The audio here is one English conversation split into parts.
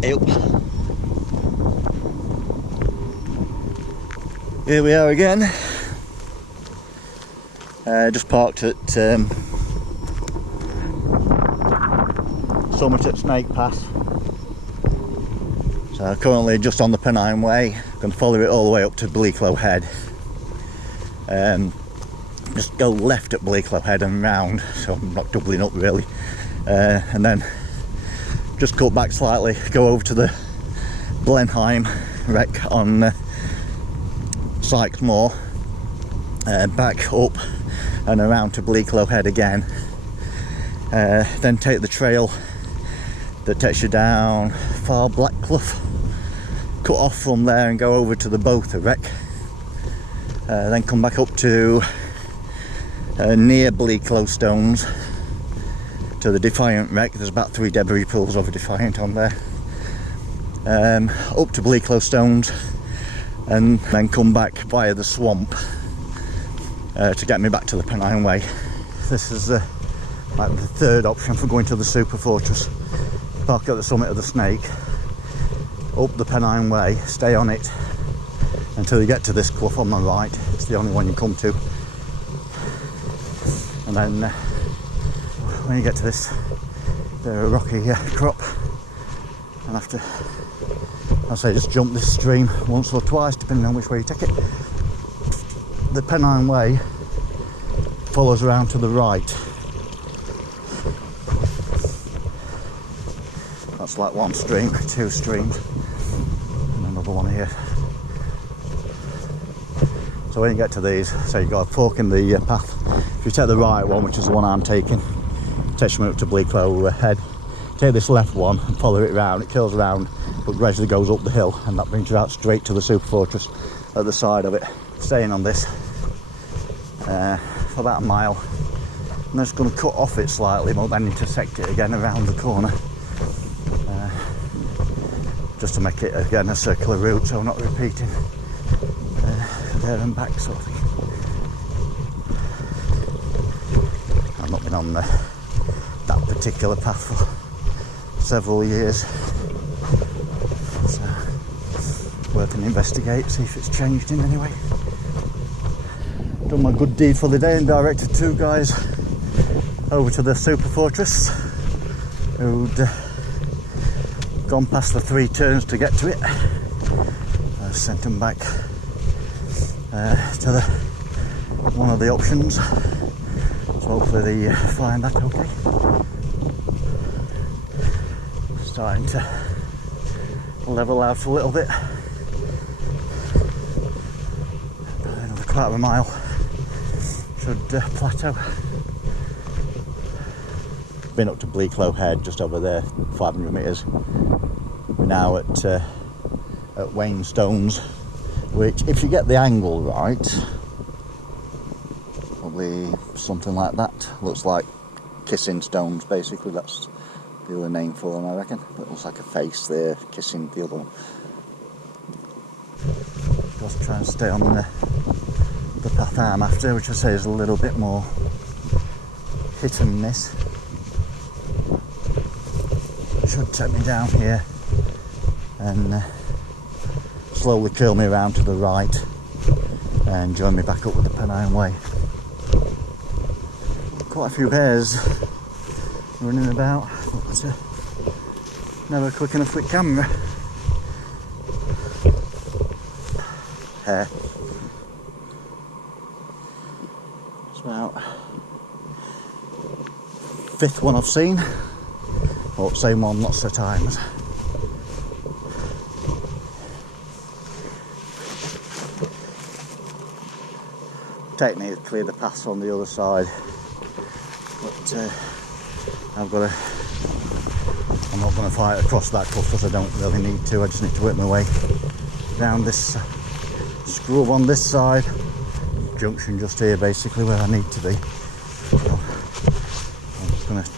Yep. Here we are again. Just parked at Summit at Snake Pass. So currently just on the Pennine Way. Going to follow it all the way up to Bleaklow Head. Just go left at Bleaklow Head and round, so I'm not doubling up really. And then just cut back slightly, go over to the Blenheim wreck on Sykes Moor, back up and around to Bleaklow Head again, then take the trail that takes you down far Bleaklow, cut off from there and go over to the Botha Wreck, then come back up to Near Bleaklow Stones to the Defiant Wreck. There's about 3 debris pools of a Defiant on there, up to Bleaklow Stones, and then come back via the swamp to get me back to the Pennine Way. This is like the third option for going to the Super Fortress. Park at the summit of the Snake, up the Pennine Way, stay on it until you get to this cliff on my right. It's the only one you come to, and then when you get to this rocky crop, and after, I say, just jump this stream once or twice depending on which way you take it. The Pennine Way follows around to the right. That's like one stream, 2 streams, and another one here. So when you get to these, so you've got a fork in the path. If you take the right one, which is the one I'm taking, takes me up to Bleaklow Head. Take this left one and follow it round. It curls around but gradually goes up the hill, and that brings you out straight to the Super Fortress at the side of it. Staying on this for about a mile. I'm just going to cut off it slightly, but then intersect it again around the corner, just to make it again a circular route, so I'm not repeating there and back sort of thing. I've not been on that particular path for several years, so worth an investigate, see if it's changed in any way. Done my good deed for the day and directed 2 guys over to the Super Fortress who'd gone past the 3 turns to get to it. I sent them back to one of the options, so hopefully they find that okay. Starting to level out a little bit. Another quarter of a mile should plateau. Been up to Bleaklow Head, just over there, 500 metres. We're now at Wain Stones, which, if you get the angle right, probably something like that. Looks like kissing stones, basically. That's the other name for them, I reckon. It looks like a face there, kissing the other one. Just try and stay on the path I'm after, which I say is a little bit more hit and miss. Should take me down here and slowly curl me around to the right and join me back up with the Pennine Way. Quite a few hares running about, but never quick enough with camera. Hare. It's about 5th one I've seen. But same one lots of times. Technically it's clear the paths on the other side, but I'm not going to fight across that cliff because I don't really need to. I just need to work my way down this scrub on this side. Junction just here, basically where I need to be. So I'm just going to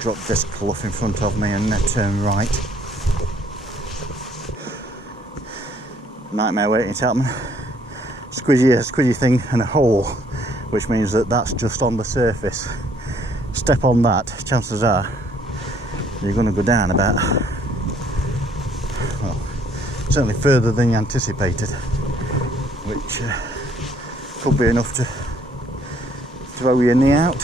drop this cliff in front of me and turn right. Nightmare waiting to happen. Squidgy thing and a hole, which means that that's just on the surface. Step on that, chances are you're going to go down about certainly further than you anticipated, which could be enough to throw your knee out.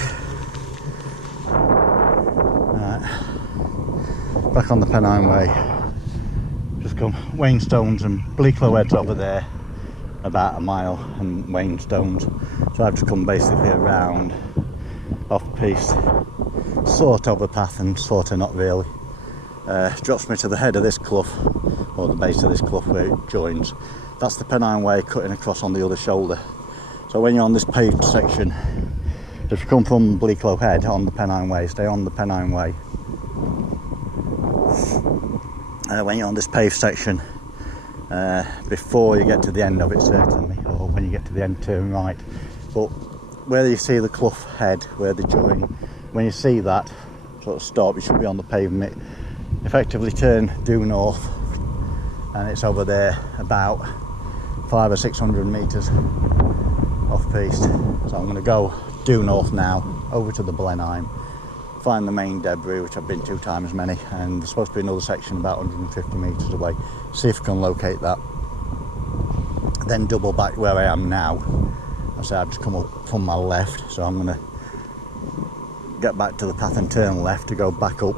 Back on the Pennine Way, just come Wain Stones and Bleaklow Head's over there, about a mile, and Wain Stones. So I've just come basically around off piste, sort of a path and sort of not really. Drops me to the head of this clough, or the base of this clough where it joins. That's the Pennine Way cutting across on the other shoulder. So when you're on this paved section, if you come from Bleaklow Head on the Pennine Way, stay on the Pennine Way. When you're on this paved section, before you get to the end of it certainly, or when you get to the end, turn right. But where you see the clough head, where they join, when you see that sort of stop, you should be on the pavement. Effectively turn due north, and it's over there about 500 or 600 metres off piste. So I'm going to go due north now, over to the Blenheim, find the main debris, which I've been 2 times as many, and there's supposed to be another section about 150 metres away. See if I can locate that. Then double back where I am now. I say I've just come up from my left, so I'm going to get back to the path and turn left to go back up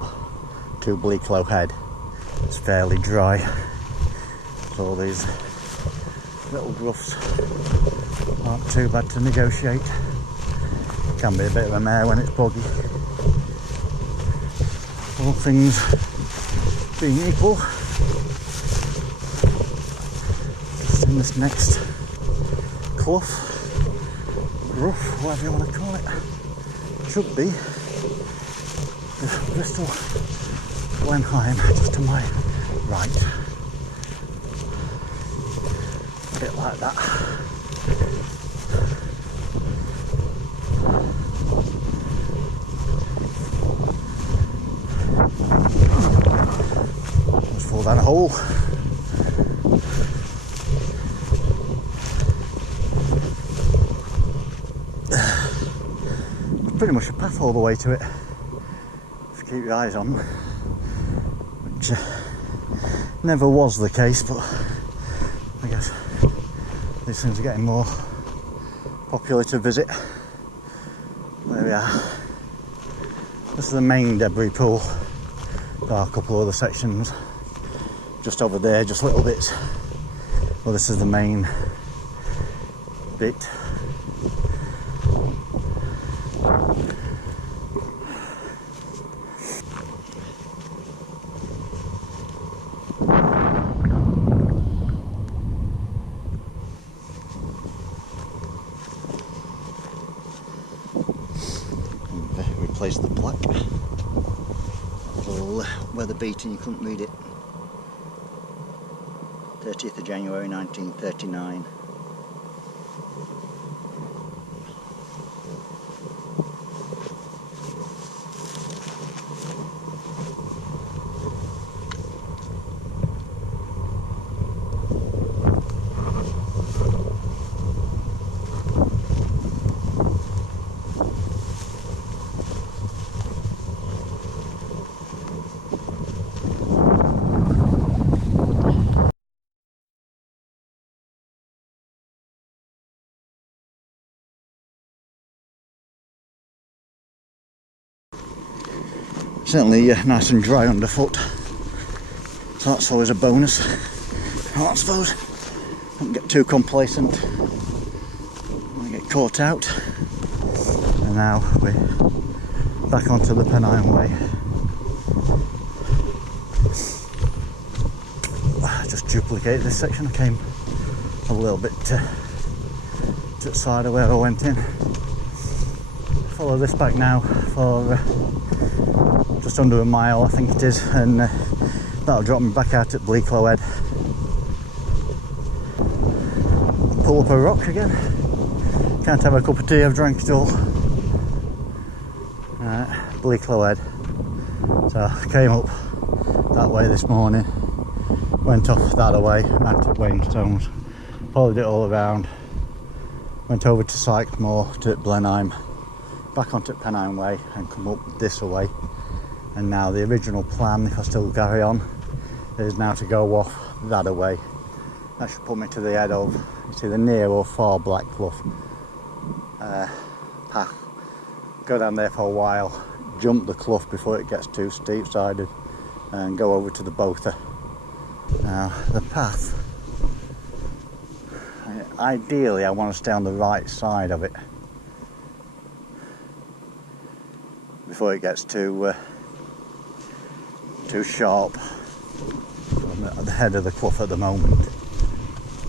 to Bleaklow Head. It's fairly dry, so these little bluffs aren't too bad to negotiate. Can be a bit of a mare when it's boggy. All things being equal, just in this next clough, rough, whatever you want to call it, should be the Bristol Blenheim just to my right. A bit like that. Let's fall down a hole. Pretty much a path all the way to it, if you keep your eyes on, which never was the case, but I guess these things are getting more popular to visit. There we are. This is the main debris pool. There are a couple of other sections just over there, just little bits. Well, this is the main bit. Replace the plaque. A little weather beating, you couldn't read it. 30th of January 1939. Certainly nice and dry underfoot, so that's always a bonus. I suppose don't get too complacent when I get caught out. And now we're back onto the Pennine Way. Just duplicate this section. I came a little bit to the side of where I went in. Follow this back now for just under a mile, I think it is, and that'll drop me back out at Bleaklow Head. Pull up a rock again. Can't have a cup of tea, I've drank it all. Bleaklow Head. So I came up that way this morning, went off that way, out at Wain Stones, followed it all around, went over to Sykes Moor, to Blenheim, back onto Pennine Way and come up this way. And now the original plan, if I still carry on, is now to go off that away. That should put me to the head of, it's either near or far Bleaklow path. Go down there for a while, jump the clough before it gets too steep sided, and go over to the Botha. Now the path, ideally I want to stay on the right side of it before it gets too sharp. I'm at the head of the clough at the moment.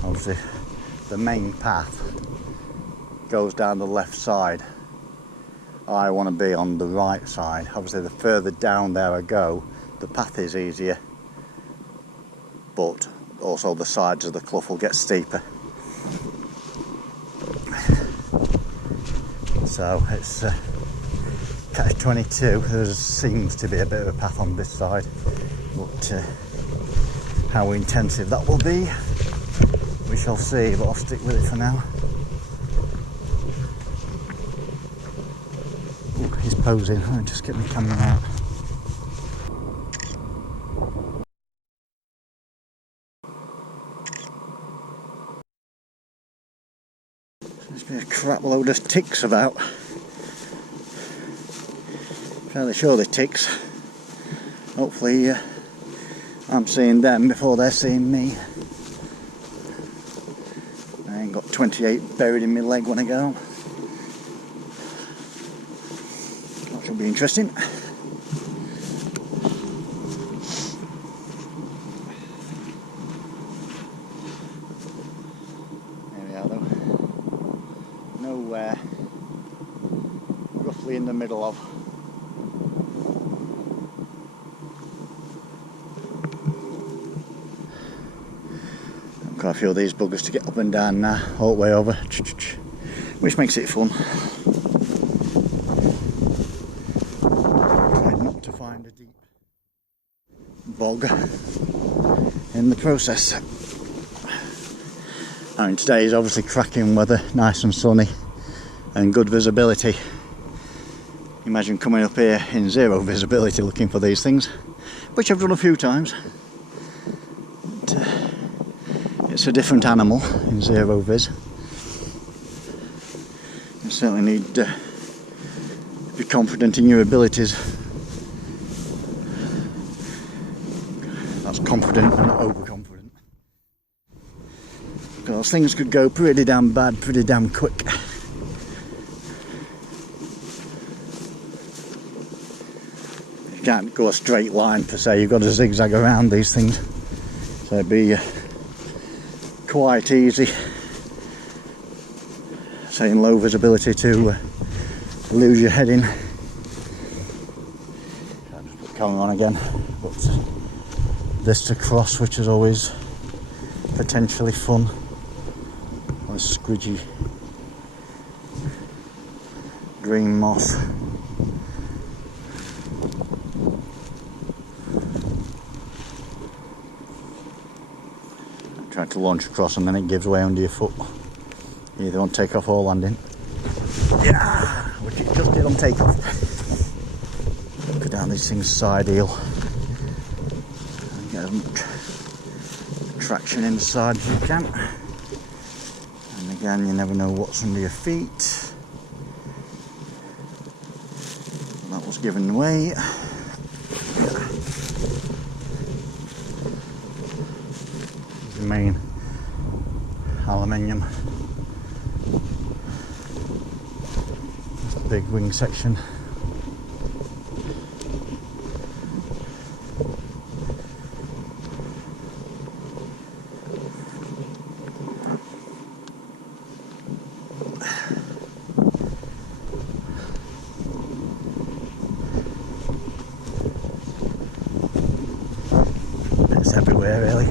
Obviously the main path goes down the left side. I want to be on the right side. Obviously the further down there I go, the path is easier, but also the sides of the clough will get steeper. So it's catch-22. There seems to be a bit of a path on this side, but how intensive that will be, we shall see, but I'll stick with it for now. Ooh, he's posing. I'll just get my camera out. There's been a crap load of ticks about. Fairly sure they're ticks. Hopefully I'm seeing them before they're seeing me. I ain't got 28 buried in my leg when I go. That should be interesting. There we are though. Nowhere. Roughly in the middle of. Quite a few of these buggers to get up and down now, all the way over, which makes it fun. Trying not to find a deep bog in the process. I mean, today is obviously cracking weather, nice and sunny and good visibility. Imagine coming up here in zero visibility looking for these things, which I've done a few times. It's a different animal in zero vis. You certainly need to be confident in your abilities. That's confident and not overconfident. Because things could go pretty damn bad, pretty damn quick. You can't go a straight line per se, you've got to zigzag around these things. So it'd be quite easy, say in low visibility, to lose your heading. I'll just put the camera on again, but this to cross, which is always potentially fun. This squidgy green moss. Try to launch across and then it gives way under your foot. You either want to take off or landing. Yeah, which it just did on takeoff. Go down these things side heel and get as much traction inside as you can. And again, you never know what's under your feet. That was given way. Main aluminium, big wing section. It's everywhere really.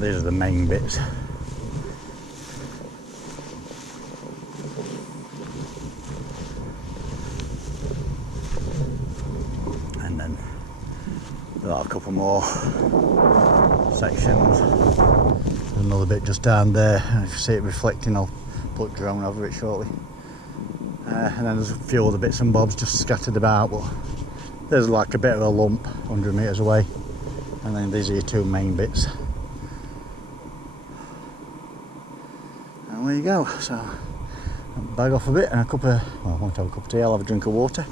These are the main bits. Got a couple more sections. Another bit just down there, and if you see it reflecting I'll put drone over it shortly. And then there's a few other bits and bobs just scattered about, but there's like a bit of a lump 100 metres away, and then these are your two main bits. And there you go. So I'll bag off a bit and a cup of, well, I won't have a cup of tea, I'll have a drink of water,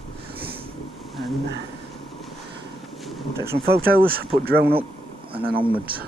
and take some photos, put drone up, and then onwards.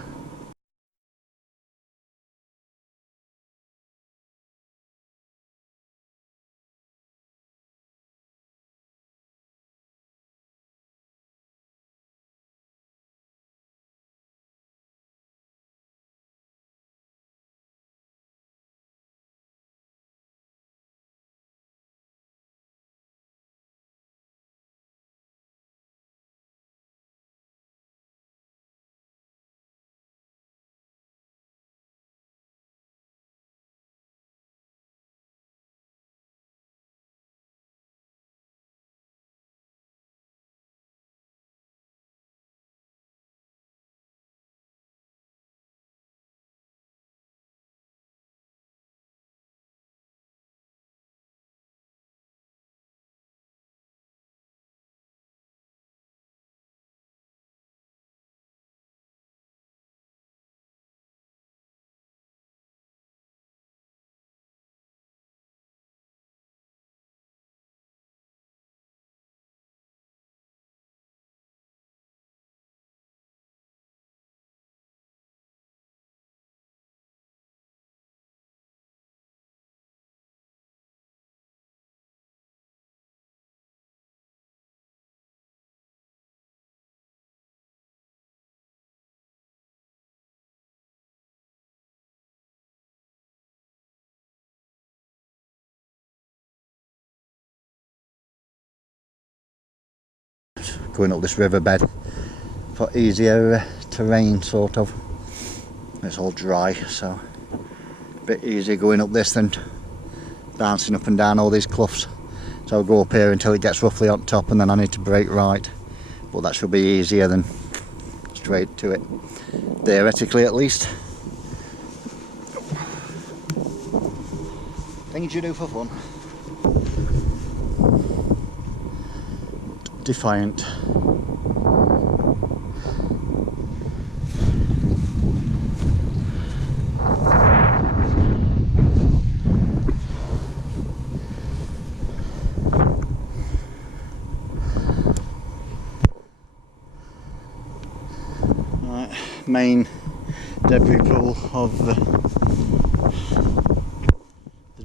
Going up this riverbed for easier terrain, sort of. It's all dry, so a bit easier going up this than bouncing up and down all these cliffs. So I'll go up here until it gets roughly on top, and then I need to brake right, but that should be easier than straight to it, theoretically at least. Things you do for fun. Defiant. Right, main debris pool of the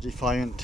Defiant.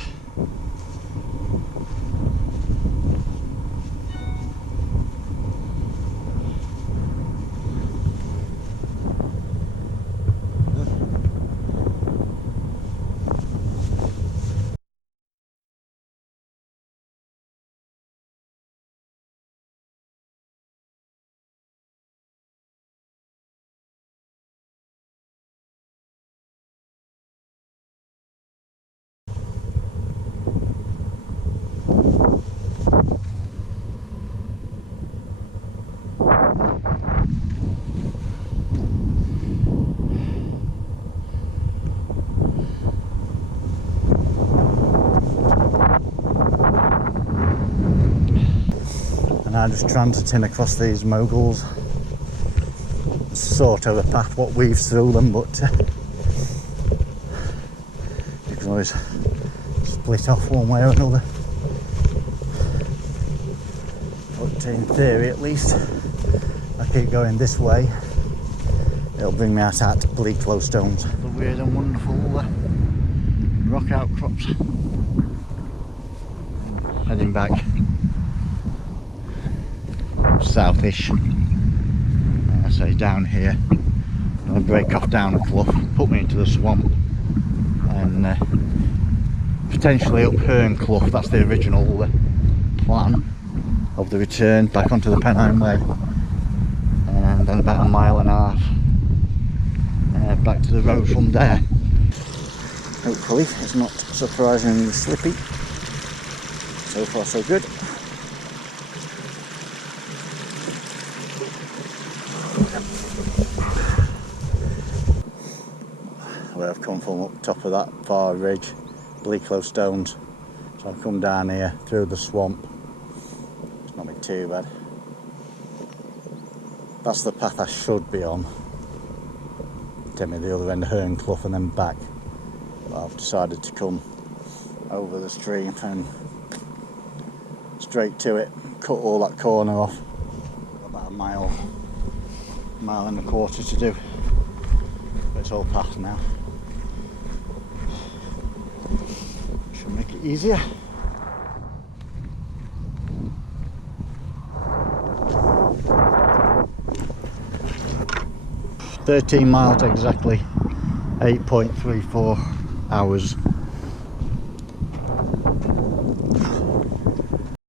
And I'm just transiting across these moguls. It's sort of a path what weaves through them, but you can always split off one way or another. But in theory, at least, I keep going this way, it'll bring me out at Bleaklow Stones. The weird and wonderful rock outcrops. Heading back southish, so down here. I'm going to break off down a cliff, put me into the swamp, and potentially up Herne Clough. That's the original plan of the return, back onto the Pennine Way, and then about 1.5 miles back to the road from there. Hopefully it's not surprisingly slippy. So far so good. from up top of that far ridge, Bleaklow Stones. So I've come down here through the swamp. It's not been too bad. That's the path I should be on. Take me the other end of Hernclough and then back. But I've decided to come over the stream and straight to it, cut all that corner off. About a mile and a quarter to do. But it's all past now. Should make it easier. "13 miles exactly, 8.34 hours.